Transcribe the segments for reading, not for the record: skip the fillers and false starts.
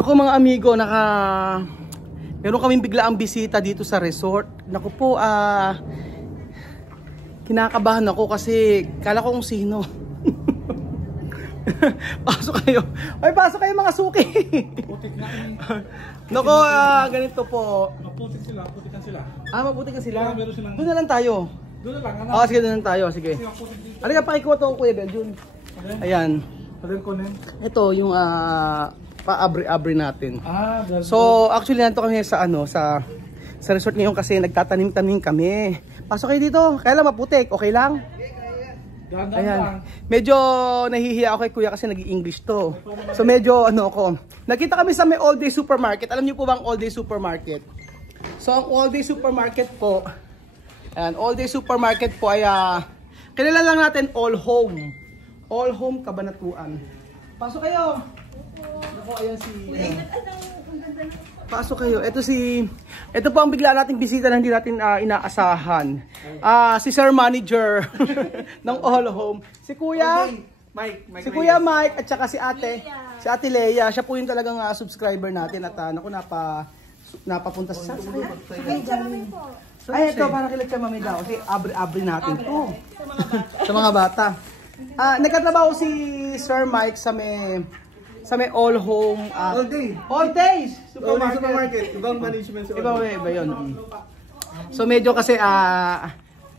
Naku mga amigo, meron kaming biglaang bisita dito sa resort. Naku po, kinakabahan ako kasi kala ko kung sino. Pasok kayo. Ay, pasok kayo mga suki. Putik na kami. Naku, ganito po. Maputik sila, putikan sila. Maputik ka sila. Meron silang... Doon na lang tayo. Doon na lang, ano? Oo, sige, doon lang tayo. Sige. Ano ka, pakikuha to Kuya Beljun. Ayan. Padel ko na yun. Ito yung paabri-abri natin. Dahil So, actually nandito kami sa resort ngayon kasi nagtatanim-tanim kami. Pasok kayo dito. Kaya lang maputik. Okay lang? Ayan. Medyo nahihiya ako kay Kuya kasi nag-i-English to. So, medyo ako. Nakita kami sa may all day supermarket. Alam niyo po ba ang all day supermarket? So, ang all day supermarket po, ayan, all day supermarket po ay, kilala lang natin all home. All home Cabanatuan. Pasok kayo. Ako, ayan si... Pasok kayo. Ito po ang bigla nating bisita na hindi natin inaasahan. Si Sir Manager ng All Home. Si Kuya Mike. Si Kuya Mike at saka si Ate Leia. Siya po yung talagang subscriber natin at napapunta sa Ay, ito para kila Chamamay daw kasi abri natin to. Sa mga bata. Nagkatrabaho si Sir Mike sa may All Home All Days Supermarket. Ibang management sa Iba yun. So medyo kasi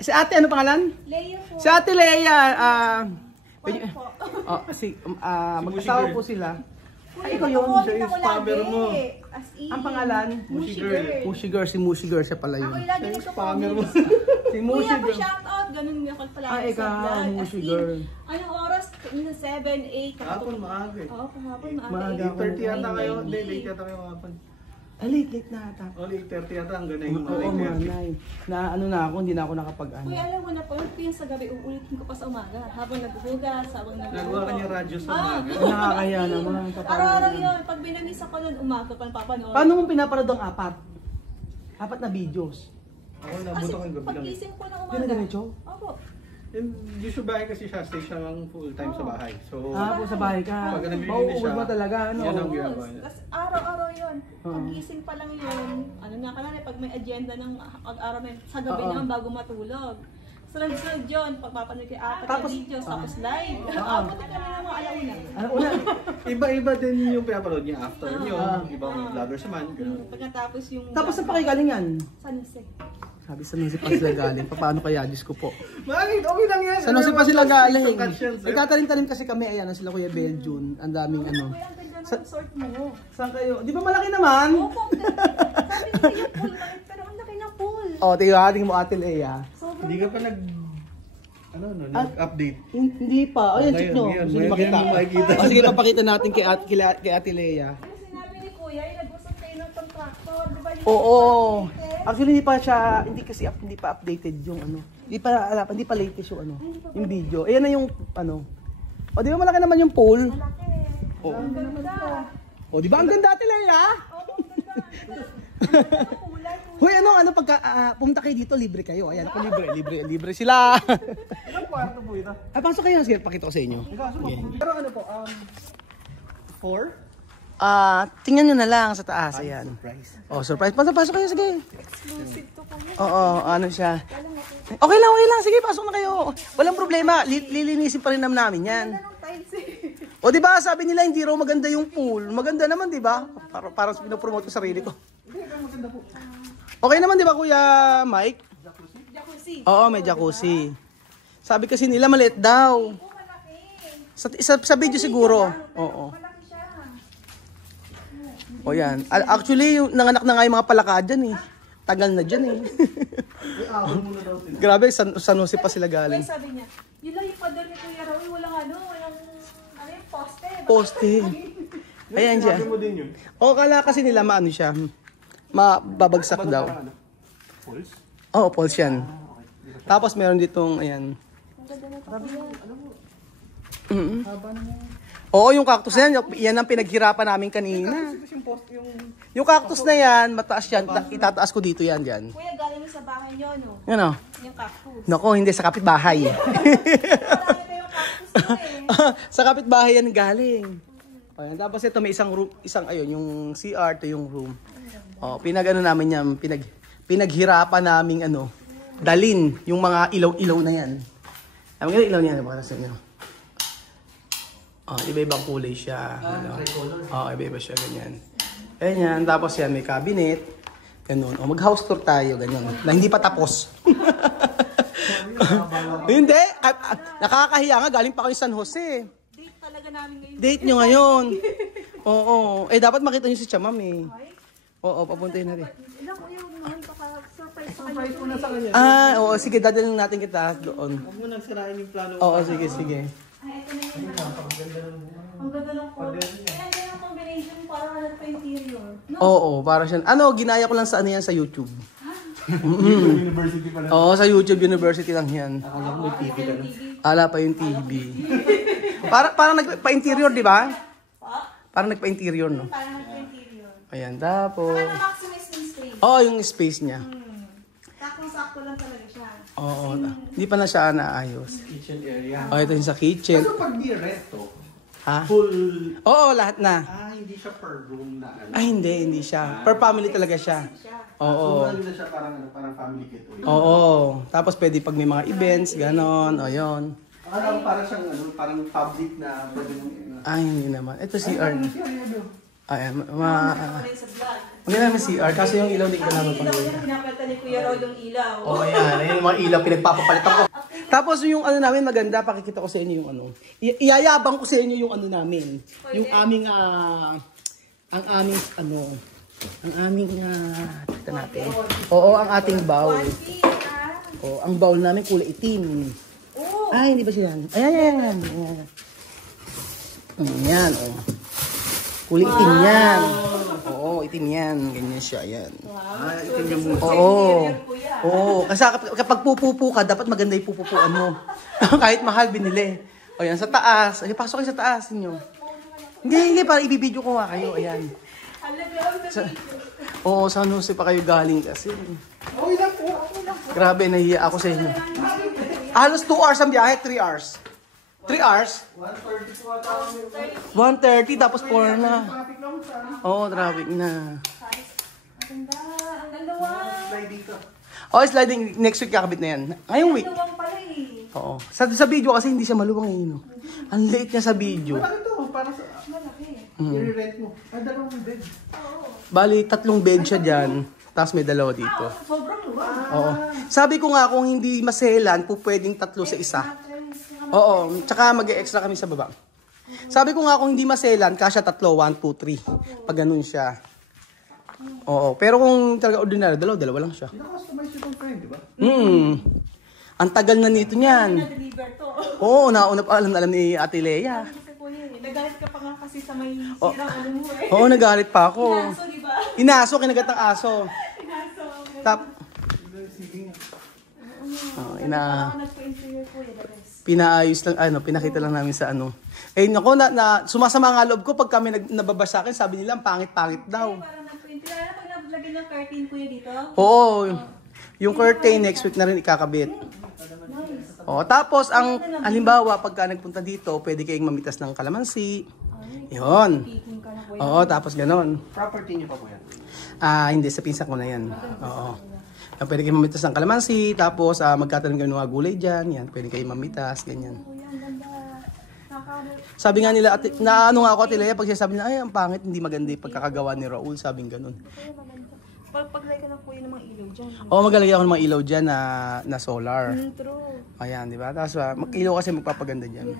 si Ate ano pangalan? Leia po. Si Ate Leia mag-asawa po sila. Ay, ikaw yun. Siya yung spammer mo. Ang pangalan? Mushy Girl. Si Mushy Girl siya pala yun. Ako lagi Spammer mo. Si Mushy Kuya, Girl. pa-shoutout. Ganun nga ako pala. Ay, ikaw, Mushy Girl. Anong oras? 7, 8. Hapon maaga eh. Oo, kahapon maaga. Maaga. 8:30 yata kayo. Hindi, late yata kayo hapon. Late na ata. O, 8:30 yata hanggang 9. Oo, manay. Hindi na ako nakapag-ano. Kuya, alam mo na po, yung sa gabi, uulitin ko pa sa umaga. Habang naghuhugas, habang Nagawa ka niya radyo sa umaga. Nakakaya naman. Araw-araw yun. Pag binamis ako nun, umaga pa napapanood. Paano mo pinapanood ang apat na videos? Ako, nabuto ko yung gabi lang. Pag-gising ko ng Yun na umaga. ganito? Opo. Usually bahay kasi siya, stay siya lang full time sa bahay. So, Po sa bahay ka. Pag nabibili Mauubos siya, mo talaga, ano? yan ang Yes. ginagawa niya. Tapos araw-araw yun. Pag-gising pa lang yun. Ano na ka na, pag may agenda ng pag-araw na sa gabi naman bago matulog. Sunod-sunod yun, pagpapanood kayo apat na videos, tapos live. Abot na kami ng mga alauna. Una, Iba-iba din yung pinapanood niya after nyo. Ibang vloggers naman. Ganun. Pagkatapos yung... tapos sa pakigalingan. San Jose. Sabi sa nung si pa sila galing. Paano kaya? Diyos ko po. Bakit? Okay lang yan. Sa nung si pa sila galing. Sir. Nagtatanim-tanim kasi kami. Ayan, sila Kuya Beljun. Ang daming ano. Kuya, ang ganda ng resort mo. Saan kayo? Di ba malaki naman? Opo, ang ganda. Sabi nila yung pool na rin, pero ang laki ng pool. Tingnan mo Ate Leia. Sobrang Hindi ka pa nag-update. Hindi pa. Ayan, check nyo. Gusto nyo makita? makikita. Sige, papakita natin kay Ate Leia. Ano sinabi ni Kuya, nag-usap kayo ng contractor, di ba? Oo. Actually, hindi pa updated yung ano. Hindi pa latest yung ano. Yung video. Ayan na yung ano. Di ba malaki naman yung pool? Malaki. Oo. Ang ganda. Di ba ang ganda Ate Leia? Oo, ang ganda. Kulay. Hoy, ano pagka pumunta kayo dito, libre kayo. Ayan, ako libre sila. Ilang kwarto po ito? Pasok kayo, sige, pakita ko sa inyo. Pero ano po, 4? Tingnan nyo na lang sa taas, ayan. Surprise. Surprise. Pasok kayo, sige. Exclusive to kami. Oo, ano siya. Okay lang. Sige, pasok na kayo. Walang problema. Lilinisin pa rin namin yan. Anong tiles eh? Di ba, sabi nila hindi raw maganda yung pool. Maganda naman, di ba? Parang pinopromote ko sarili ko. Okay naman, di ba, Kuya Mike? Jacuzzi. Oo, may jacuzzi. Sabi kasi nila maliit daw. Oo, malaki. Sa video siguro. Oo. Malaki siya. O yan. Actually, yung nanganak na nga yung mga palaka dyan eh. Tagal na dyan eh. Grabe, San Jose pa sila galing. Kuya sabi niya, yun lang yung pader ni Kuya Raul, walang yung poste. Poste. Ayan siya. Sabi mo din yun? O, kala kasi nila maano siya. Mababagsak daw. Pulse? Oo, pulse yan. Tapos meron ditong, ayan. Ang ganda na ito, Kuya. Oo, yung cactus na yan, yan ang pinaghirapan namin kanina. Yung cactus na yan, mataas yan, itataas ko dito yan dyan. Kuya, galing sa bahay niyo, no? Yan o. Yung cactus. Nako, hindi sa kapitbahay. Marami kayong cactus na eh. Sa kapitbahay yan galing. Ayan, tapos ito may isang room, ayun, yung CR, to yung room. Oh, pinag-ano namin yan, pinaghirapan naming dalin yung mga ilaw-ilaw na yan. Ang mga ilaw niya, para sa inyo. Oh, iba-ibang kulay siya. Oh, iba-iba siya, ganyan. Ganyan, tapos yan, may cabinet. Ganun. O, mag-house tour tayo, ganyan. Na hindi pa tapos. Hindi. Nakakahiya nga, galing pa kayo San Jose. Date talaga namin ngayon. Date nyo ngayon. Oo. Dapat makita nyo si Chamam eh. Oo, papuntahin natin. Ilang ko yung naman surprise sa Surprise mo na sa kanya. Oo, sige, dadalhin natin kita doon. Huwag mo nang sirain yung plano. Oo, sige, sige. Ay, ito na yun. Ang ganda ng color. Kaya ganda yung combination para halat pa interior. No? Oo, para siya. Ginaya ko lang sa yan sa YouTube. University pala. Oo, sa YouTube University lang yan. Akala ko may TV ka na. Ala pa yung TV. Parang nagpa-interior, di ba? Parang nagpa-interior, no? Para halat pa interior. Ayan, tapos... Saka na-maximize yung space. Oo, yung space niya. Sakto lang talaga siya. Oo, hindi pa na siya naayos. Kitchen area. Oh, ito yung sa kitchen. Pero pag di reto, Ha? full... Oo, lahat na. hindi siya per room na ano. Ay, hindi siya. Per family talaga siya. Oo. So, na siya parang family kit. Oo. Tapos pwede pag may mga events, ganon. O, yun. Akala ko parang siyang parang public na pwede mong... Ay, hindi naman. Ito CR. Ayan, Wala yung sa vlog. maganda naman CR. Kaso yung ilaw, hindi ko naman Ilaw pang yung pinapalitan ni Kuya Rod yung ilaw. Oo, ayan. Ayan yung mga ilaw, pinagpapapalitan ko. Tapos yung namin maganda, pakikita ko sa inyo yung iyayabang ko sa inyo yung namin. Yung aming, kita natin. Oo, ang ating bowl. Oo, ang bowl namin kulay itim. Ay, hindi ba siya yan? Ayan. Ayan, oh. Kulay itim yan. Oo, itim yan. Ganyan siya, ayan. Itim yung muna. Oo, kasi kapag pupupo ka, dapat maganda yung pupupuan mo. Kahit mahal, binili. O yan, sa taas. Ay, pasok kayo sa taas ninyo. Hindi, para ibibideo ko nga kayo. Ayan. Oo, San Jose pa kayo galing kasi. Okay lang po. Grabe, nahiya ako sa inyo. Halos 2 hours ang biyahe, 3 hours. 3 hours? 1:30 tapos 4 na. Oo, traffic na. Ang ganda wa. Oh, sliding next week kakabit na yan. Ngayong week. Luwang pala eh. Oo. Sa video kasi hindi siya maluwang eh. No? Ang late niya sa video. Malaki to. Para sa... Malaki. I-rent mo. Dalawang bed. Bali, 3 bed siya dyan. Tapos may 2 dito. Sobrang luwang. Oo. Sabi ko nga kung hindi maselan, pwedeng 3 sa isa. Oo. Tsaka mag-extra kami sa baba. Sabi ko nga kung hindi maselan, kasya 3, 1, 2, 3. Pag ganun siya. Oo. Pero kung talaga ordinary, dalawa lang siya. Ina-customize yung friend, di ba? Ang tagal na nito niyan. Na-deliver to. Oo, nauna pa alam ni Ate Lea. Kasi po yun eh. Nagalit ka pa nga kasi sa may sirang ano mo eh. Oo, nagalit pa ako. Inaso, di ba? Inaso, kinagat ng aso. Inaso. Tap. Ako nagpo-interior po eh, the best. Pinaayos lang, pinakita lang namin sa Eh, nako, sumasama nga loob ko pag kami nababasa akin, sabi nila, ang pangit-pangit daw. Parang nagpo-interior. Ano pag naglagay ng curtain kuya dito? Oo, yung curtain next week na rin ikakabit. Nice. Oo, tapos, halimbawa, pagka nagpunta dito, pwede kayong mamitas ng kalamansi. Yun. Picking ka na kuya. Oo, tapos ganon. Property niyo pa po yan. Hindi, sa pinsan ko na yan. Oo. Pwede kayong mamitas ng kalamansi, tapos magkatanim kayo ng mga gulay dyan. Yan, pwede kayong mamitas, ganyan. Kuya, ang ganda. Sabi nga nila, naano nga ako, Ate Lea, pag sinasabi nila, ay, ang pangit, hindi maganda yung pagkakagawa ni Raul, sabing ganun. Kuya, maganda. Paglagay ka ng kuya ng mga ilaw dyan. Oo, maglalagay ako ng mga ilaw dyan na solar. True. Ayan, di ba? Tapos, ilaw kasi magpapaganda dyan.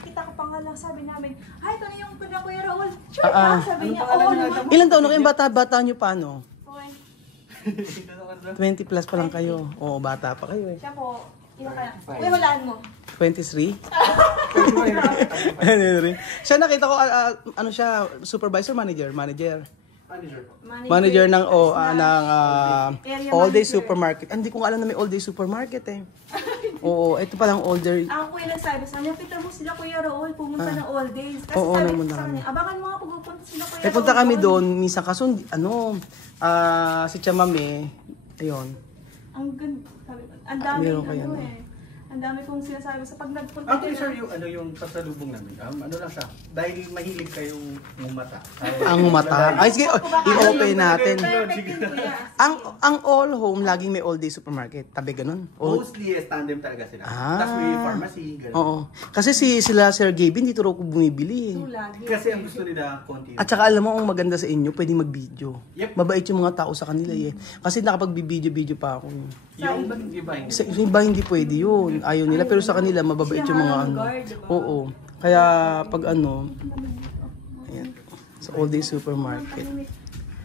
Kita ko pa nga lang, sabi namin, ay, ito na yung pala Kuya Raul. Sure Ah, ka? Sabi niya, oo naman. Ilan taon na kayong bata nyo pa, no? Okay. 20 plus pa lang kayo. Oo, bata pa kayo eh. Siya po, ilan kaya? Kuya, walaan mo. 23? Siya nakita ko, siya, supervisor, manager? Manager po. Manager ng all day manager. supermarket. Hindi ko alam na may all day supermarket eh. Oo, ito palang all day. Ako kuya nagsabi sa kanya, Peter mo sila Kuya Raul, pumunta ng all days. Kasi Oo, sabi ko naman sa kami. kanya, abangan mo nga pagpupunta sila Kuya Eh, punta Raul kami doon, minsan kaso, si Chamame, ayun. Ang ganda, ang daming Meron kaya ano na. eh. Ang dami kong sinasabi sa pag nagpunta Actually sir, yung pasalubong namin, ano lang siya, dahil mahilig kayong mumata. Ang mata. Ay, sige, i-open natin. Perfect din, kuya. Ang All Home, laging may all day supermarket. Tabi ganun. Mostly tandem talaga sila. Ah. Tapos may pharmacy, gano'n. Oo. Kasi sila Sir Gavin, dito raw ko bumibili. So, lagi. Kasi ang gusto nila, konti. At saka alam mo, ang maganda sa inyo, pwedeng mag-video. Yep. Mabait yung mga tao sa kanila eh. Kasi nakapag-video pa ako. Yung iba hindi. Sa iba hindi pwede yun. Ayaw nila. Pero sa kanila, mababait yung mga ano. Oo. Kaya pag ano, ayan, sa all day supermarket.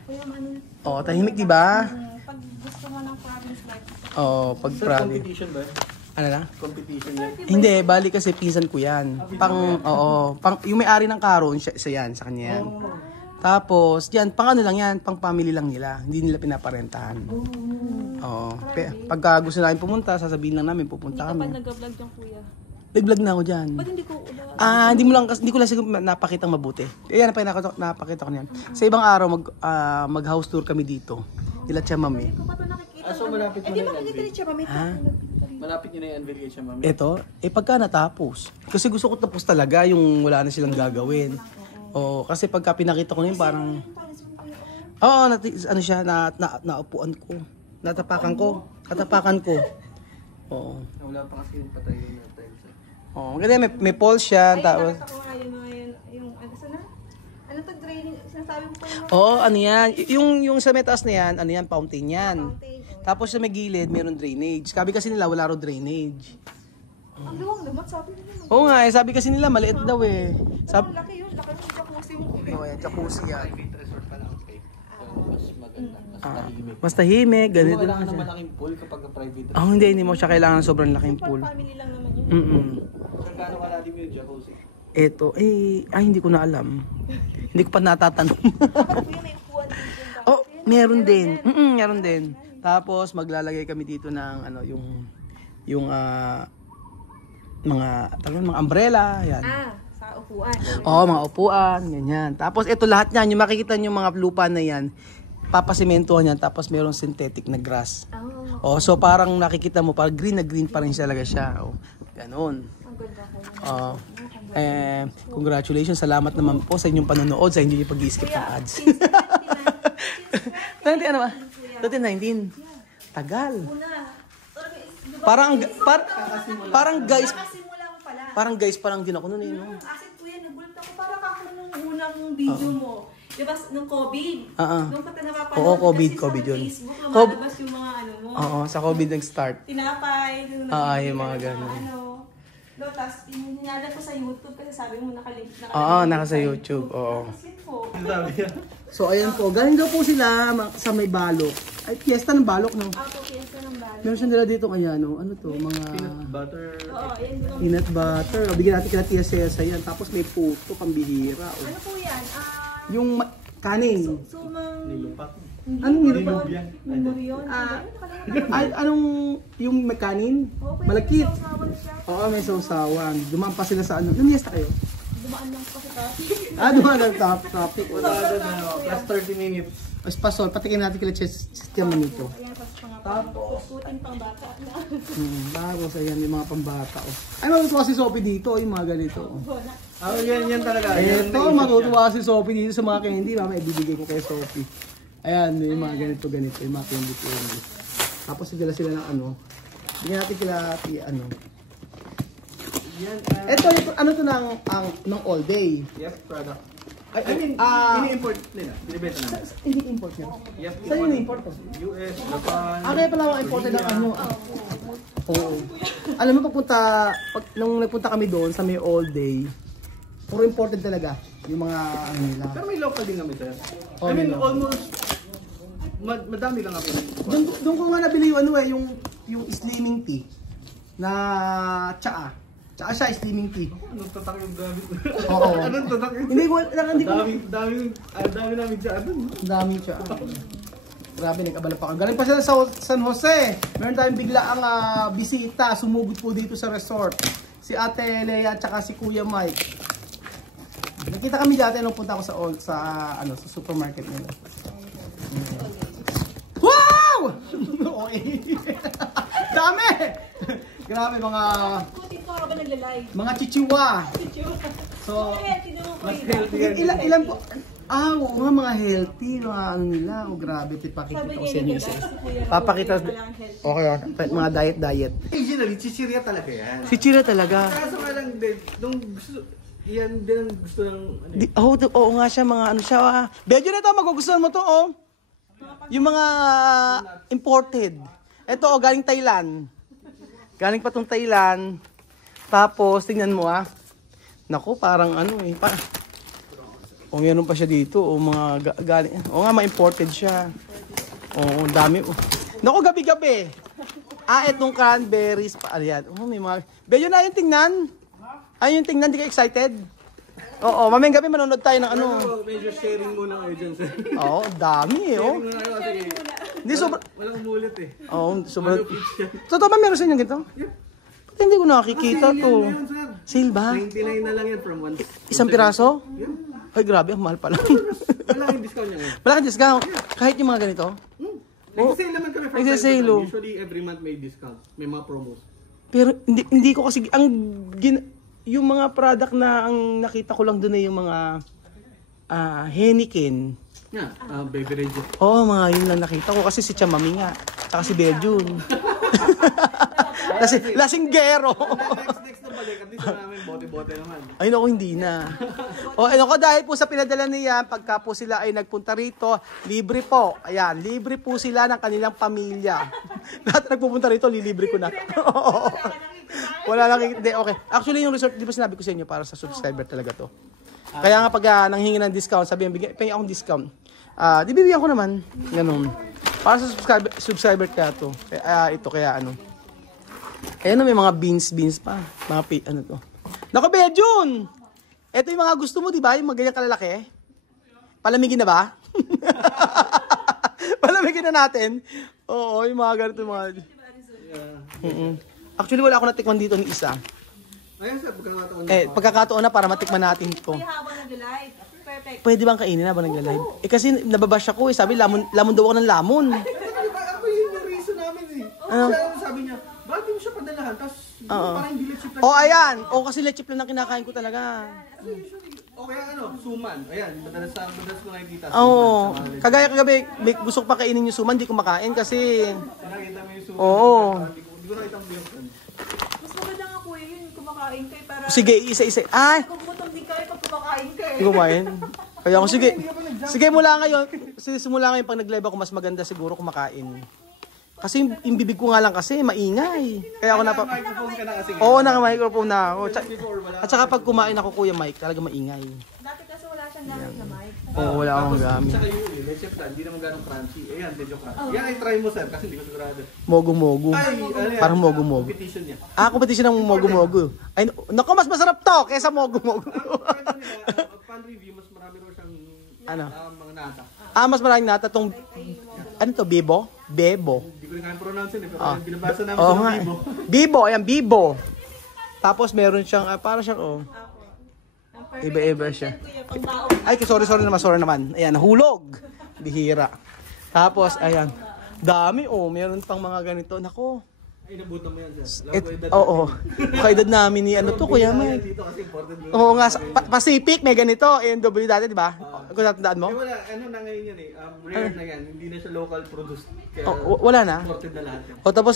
Kuya, ano, Oo, tahimik diba? pag gusto mo ng province life, Oo, pag Sir, proud. competition ba? Ano na? Competition yan. Hindi, bali kasi pinsan ko yan. Yung may-ari ng Caron, siya yan, sa kanya yan. Tapos, yan, pang ano lang yan, pang family lang nila. Hindi nila pinaparentahan. Oo. Pagka gusto namin pumunta, sasabihin lang namin, pupunta kapag kami. nag-vlog yung kuya. Nag-vlog na ako dyan. Ba't hindi ko ulo? Hindi ko lang siguro napakitang mabuti. Ayan, napakita ko niyan. Sa ibang araw, mag-house tour kami dito. Nila Tia Mami. Hindi ko pa ito nakikita. So malapit mo Di na ba yung nakikita ni Chia Mami? Malapit nyo na yung unveil siya, mami. Ito, pagka natapos. Kasi gusto ko tapos talaga yung wala na silang gagawin. Oo, kasi pagka pinakita ko na yun, parang... Oo, ano siya, naupuan ko. Natapakan ko. Oo. Wala pa kasi yung patay na tayo sa... Oo, kasi may pole siya. Ay, Tapos... nakita ko nga yung mga yun, yung ano sana? Ano to draining? Sinasabi mo pa yun? Oo, ano yan. Yung sa may taas na yan, ano yan, fountain yan. Fountain. Tapos sa may gilid, meron drainage. Sabi kasi nila, wala raw drainage. Ang luwang naman, sabi nila. Oo nga, sabi kasi nila, maliit daw eh. Ang laki yun, laki ng jacuzzi mo. Oo, yan, jacuzzi yan. Private resort pa lang, okay? So, mas maganda, mas tahimik. Mas tahimik, Hindi mo ganito lang kailangan ng siya. malaking pool kapag private resort. Hindi mo siya kailangan ng sobrang laking pool. Family lang naman yun. Sir, gaano kalalim yung jacuzzi? Ito, hindi ko na alam. Hindi ko pa natatanong. Dapat kuya may upuan dito. Oh, meron din. Meron din. Tapos maglalagay kami dito ng ano yung mga umbrella, yan. Sa upuan. Oo, mga upuan, ganyan. Tapos ito lahat niyan, yung makikita niyo mga lupa na yan, papasimentohan yan, tapos merong synthetic na grass. Oh, so parang nakikita mo, parang green na green pa rin talaga siya. Oh, ganon. Ang ganda ko. Congratulations, salamat naman po sa inyong panonood, sa inyong pag-i-skip ng ads. 20 ano ba? 2019. Tagal. Parang guys, Nakasimula ko pala. parang din ako noon eh, no? Kasi kuya, nagulat ako. Parang ako nung unang video mo. Diba, nung COVID. Nung pati napapanood. Oo, COVID kasi yun. sa Facebook, lumalabas yung mga ano mo. Oo, sa COVID nag-start. Tinapay. Yung mga ganun. Tapos, hinala ko sa YouTube kasi sabi mo nakalink. Oo, naka sa YouTube. Oo. Po. So, ayan po. Galing daw po sila sa may balok. Ay, fiesta ng balok, no? Ako, fiesta ng balo. Meron siya nila dito kaya, no? Ano to? Mga Butter. Oo, yan yung... peanut butter. O, bigyan natin kila Tia Cesa yan. Tapos may puto, pambihira. O. Ano po yan? Yung kanin. Sumang... Nilupak. Anong nilupak? Memoryon. Anong yung may kanin? Malakit. Sausawan siya. Oo, may sausawan. Dumaan pa sila sa ano. Lumiesta kayo? Dumaan lang po sa traffic. Dumaan ng traffic. Wala na, plus 30 minutes. Mas pasol, patikin natin kila Tia Manito. Ayan, tapos putin pang bata na. Bagos, ayan yung mga pambata. Oh. Ay, matutuwa si Sophie dito, yung mga ganito. Oh. Yan talaga. Ito, matutuwa si Sophie dito sa mga candy. Mama, ibibigay ko kay Sophie. Ayan, yung mga ganito, yung mga candy. Tapos sila ng ano. Bigyan natin kila ano. Yan. Ito, ano to ng all day? Yes, product. Ay, ini-import nila. Binibenta namin. ini-import nyo? Yes, Saan yun import ko? US, Japan. Kaya pala ako imported ng ano. Oo. Alam mo, nung nagpunta kami doon sa may all day, puro imported talaga. Yung mga ano nila. Pero may local din kami, sir. Oh, I mean, may local. almost, madami lang kami. Doon ko nga nabili yung ano yung slimming tea na tsaa. Tsaka siya slimming tea. Anong tatak yung gamit? Oo. Anong tatak yung... Hindi ko. Dami namin dyan. Dami siya. Grabe, nag-abala pa ako. Galing pa sila sa San Jose. Meron tayong bigla ang bisita. Sumugod po dito sa resort. Si Ate Lea at saka si Kuya Mike. Nakita kami dati nung punta ako sa supermarket nila. Wow! Okay. Dami! Grabe, mga Putin ko habang nagla-live. chichiwa. So, Mas healthy yan. ilan po? Ah, oo nga, mga healthy. Mga ano nila. Oh, grabe. Papakita ko sa inyo. Papakita. Okay, mga diet. Originally, chichirya talaga yan. Si Chira talaga. Kaso nga lang din, nung gusto, yan din ang gusto ng, ano Oo nga siya, mga ano siya. Medyo na to, magugustuhan mo to, oh. Yung mga imported. Ito, oh, galing Thailand. Galing pa tong Thailand. Tapos, tingnan mo, Naku, parang ano eh. O, meron pa siya dito. O, mga galing. O nga, ma-imported siya. O, dami. O. Naku, gabi-gabi. Etong cranberries pa. Ayan. O, may mga... Medyo na yung tingnan. Ay, yung tingnan, di ka excited? Oo, mamayang gabi manonood tayo ng ano. medyo sharing muna kayo dyan, sir. Oo, dami eh. Sharing muna kayo kasi Hindi sobrang... walang umulit eh. Oo, sobrang... Ano pitch yan? Totoo ba meron sa inyo ganito? Ba't hindi ko nakikita Sale to? yan, sir. Sale ba? 99 na lang yan from one. Isang piraso? Ay, grabe, ang mahal pala. Wala yung discount niya ngayon. Wala kang discount. Kahit yung mga ganito. Nagsasale naman kami from Nagsasale, time to oh. time. Usually every month may discount. May mga promos. Pero hindi ko kasi yung mga product na ang nakita ko lang doon ay yung mga Heineken. Yeah, baby radio. Oo, mga yun lang nakita ko kasi si Chamami nga. Saka si Berjun. Lasinggero. Next na balik, at least namin bote-bote naman. Ay naku, hindi na. Ano ko, dahil po sa pinadala niya, pagka po sila ay nagpunta rito, libre po. Ayan, libre po sila ng kanilang pamilya. Lahat na nagpupunta rito, lilibre ko na. Wala lang, hindi, okay. Actually, yung resort, di ba sinabi ko sa inyo, para sa subscriber talaga to. Kaya nga pag nanghingi ng discount, sabi yung pengi akong discount. Di bibigyan ko naman. Ganun. Para sa subscriber kaya to. Ito kaya ano. Ayan, may mga beans pa. Mga ano to. Naku, Bejun! Ito yung mga gusto mo, di ba? Yung mga ganyang kalalaki. Palamigin na ba? Palamigin na natin. Oo, yung mga ganito mga... Actually, wala ako natikman dito ni isa. Ayun sir, pagkakataon na. Pagkakataon na para matikman natin to. Kuya habang nag-live. Perfect. Pwede bang kainin na ba nag-live? Kasi nababash ako eh. Sabi, lamon daw ako ng lamon. Ako yun yung reason namin eh. Siya sabi niya, bakit mo siya padalahan? Tapos parang hindi let's chip. Ayan. Kasi let's chip lang ang kinakain ko talaga. O kaya suman. Ayan, madalas ko nakikita. Oo. Kagaya kagabi, gusto ko pa kainin yung suman, di ko makain kasi... Nakita mo yung suman. Oo. Hindi ko nakita ang biyok. Mas maganda nga kuya yun, kumakain kayo para... Sige, isa-isa. Ay! Kung gutom din kayo pag kumakain kayo. Hindi kumain. Kaya ako, sige. Sige, mula ngayon, pag nag-live ako, mas maganda siguro kumakain. Kasi yung bibig ko nga lang kasi, maingay. Kaya ako Microphone ka na kasi. Oo, naka-microphone na ako. At saka pag kumain ako, Kuya Mike, talaga maingay. Dati kasi wala siyang gamit na mic. Oo, wala akong gamit. Saka yun eh, let's chip lang. Hindi naman ganong crunchy. Ayan, medyo crunchy. Yan ay try mo sir, kasi hindi ko sigurado. Mogo-mogo. Ay, ano yan? Parang mogo-mogo. Competition niya. Competition ng mogo-mogo. Ay, naku, mas masarap to kaysa mogo-mogo. Fan review, mas marami rin siyang Ano? mga nata. Mas maraming nata tong... Ano to, Bebo? Bebo. Hindi ko rin kaya pronounce yun eh, pero binabasa namin Oo sa nga. Bibo. Bibo, ayan, Bibo. Tapos meron siyang, para siyang, iba-iba siya. Kuya, pang baon. Ay, sorry naman. Ayan, nahulog. Bihira. Tapos, ayan. Dami, meron pang mga ganito. Nako. Ay, nabutan mo yan sir. Oo. Kaedad namin ni ano to, Kuya Mike. Dito kasi important doon. Oo nga, Pacific, may ganito. ANW dati, di ba? Kung natandaan mo? Eh wala, ano na ngayon yan eh. Rare na yan. Hindi na siya local produced. Kaya Wala na. imported na lahat yan. Tapos,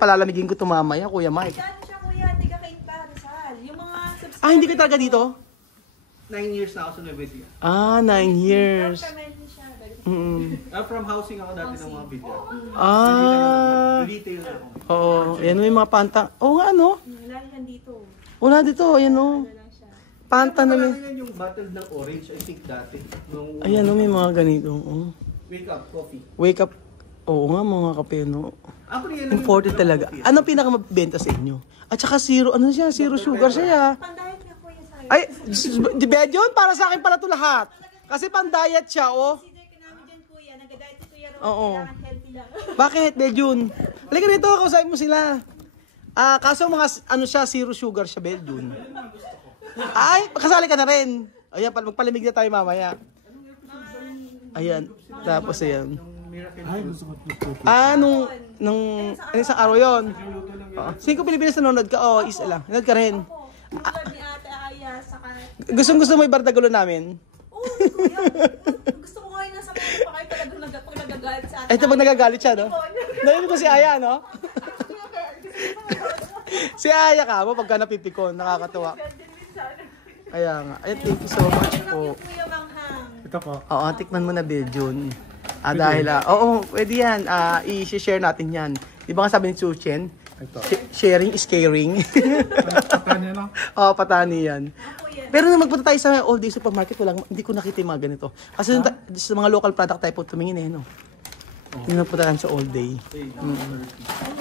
palalamigin ko ito mamaya, Kuya Mike. Saan siya kuya? Hindi ka kain pa, Rizal. Yung mga subscribers. Hindi ka talaga dito? 9 years na ako sa Nueva Ecija. 9 years. Permanent siya. From housing ako dati ng mga video. Retail ako. Oo. Yan may mga panta. Oo nga, ano? Lagi yan dito. Wala dito, ayan o. Ano lang siya. Panta na may. Yan yung bottle ng orange, I think dati. Nung Ayan o, may mga ganito. Oh. wake up coffee. Wake up. Oo nga, mga kape, no? Ako rin yan. Imported talaga. Anong pinakamabenta sa inyo? At saka zero, ano siya? Zero sugar siya. Pandayat nga kuya sa'yo. Ay, di ba yun? Para sa akin pala ito lahat. Kasi pan-diet siya, oh. Consider ka namin dyan kuya. Nag-diet si Kuya Ron. Oo. Kailangan healthy lang. Bakit, Beljun? Halika dito, kausapin mo sila. Kaso mga, ano siya, zero sugar siya, Beljun. Ay, kasali ka na rin. Ayan, magpalamig na tayo mamaya. Ayan, tapos ayan. Miracle Nung isang araw yun. Sino ko Pilipinas nanonood ka? Oo, isa lang. Nanonood ka rin. Tulad ni Ate Aya, saka... Gusto mo ibardagulo namin? Oo, kuya. Gusto ko ngayon nasa mga pa kayo talagang pag nagagalit sa Ate Ito pag nagagalit siya, no? Narinig ko si Aya, no? Si Aya ka mo pagka napipikon, nakakatuwa. Kaya nga. Ay, thank you so much po. Kuya Manghang. Ito po. Oo, tikman mo na, Biljun. Dahil, oo, pwede yan. I-share natin yan. Di ba nga sabi ni Chuchen? Ito. Sharing is caring. Patanya lang. Oo, patani yan. Ako yan. Pero nung magpunta tayo sa all day supermarket, hindi ko nakita yung mga ganito. Kasi sa mga local product tayo po tumingin eh, no? Hindi na po tayo sa all day.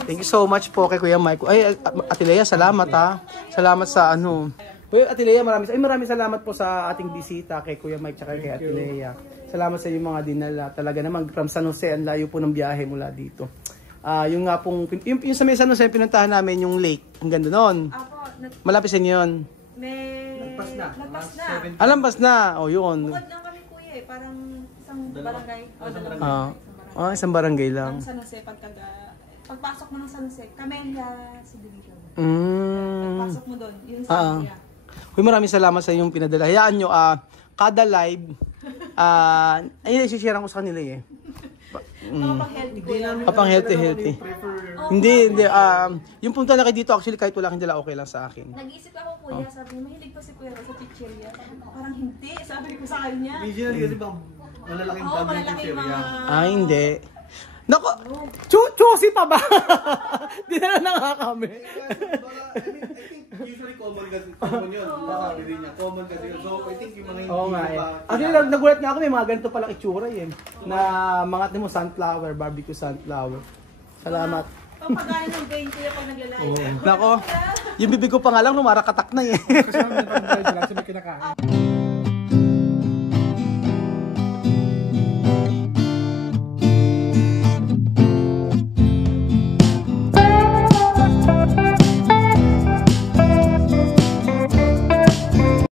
Thank you so much po kay Kuya Mike. Ay, Ate Lea, salamat ha. Salamat sa ano. Kuya Ate Lea, maraming salamat po sa ating bisita kay Kuya Mike at kay Ate Lea. Salamat sa inyong mga dinala. Talaga naman, from San Jose, ang layo po ng biyahe mula dito. Yung nga pong, yung sa may San Jose, pinuntahan namin yung lake. Ang ganda nun. Ako, Malapit sa inyo yun. Nagpas na. Alampas na. O, yun. Bukod lang kami kuya eh. Parang isang barangay. O, dalawang Isang barangay lang. Ang San Jose, pagpasok mo ng San Jose, Camellia Subdivision. Pagpasok mo doon, yung sa Camellia. Uy, maraming salamat sa inyong pinadala. Hayaan nyo, kada live, ayun, isi-share ko sa kanila eh. Pang-healthy kuya. Pang-healthy. Hindi. Yung punta na kayo dito, actually, kahit wala kang dala, okay lang sa akin. Nag-iisip ako kuya, sabi niya, mahilig pa si kuya sa chichirya. Parang hindi, sabi ko sa kanya. Usually kasi bang malalaking Oo, bag yung malalaking chichirya. mga... Hindi. Nako, chusi pa ba? Di na nga kami. I think usually common yun. Sabi rin niya, common kasi yun. So I think yung mga hindi Oo nga eh. pa... Actually, nagulat nga ako, may mga ganito palang itsura eh. Na mga mo sunflower, barbecue sunflower. Salamat. Pampagana ng brain kuya pag naglalaya. Nako, yung bibig ko pa nga lang, lumarakatak na eh. Kasi naman, parang may kinakain.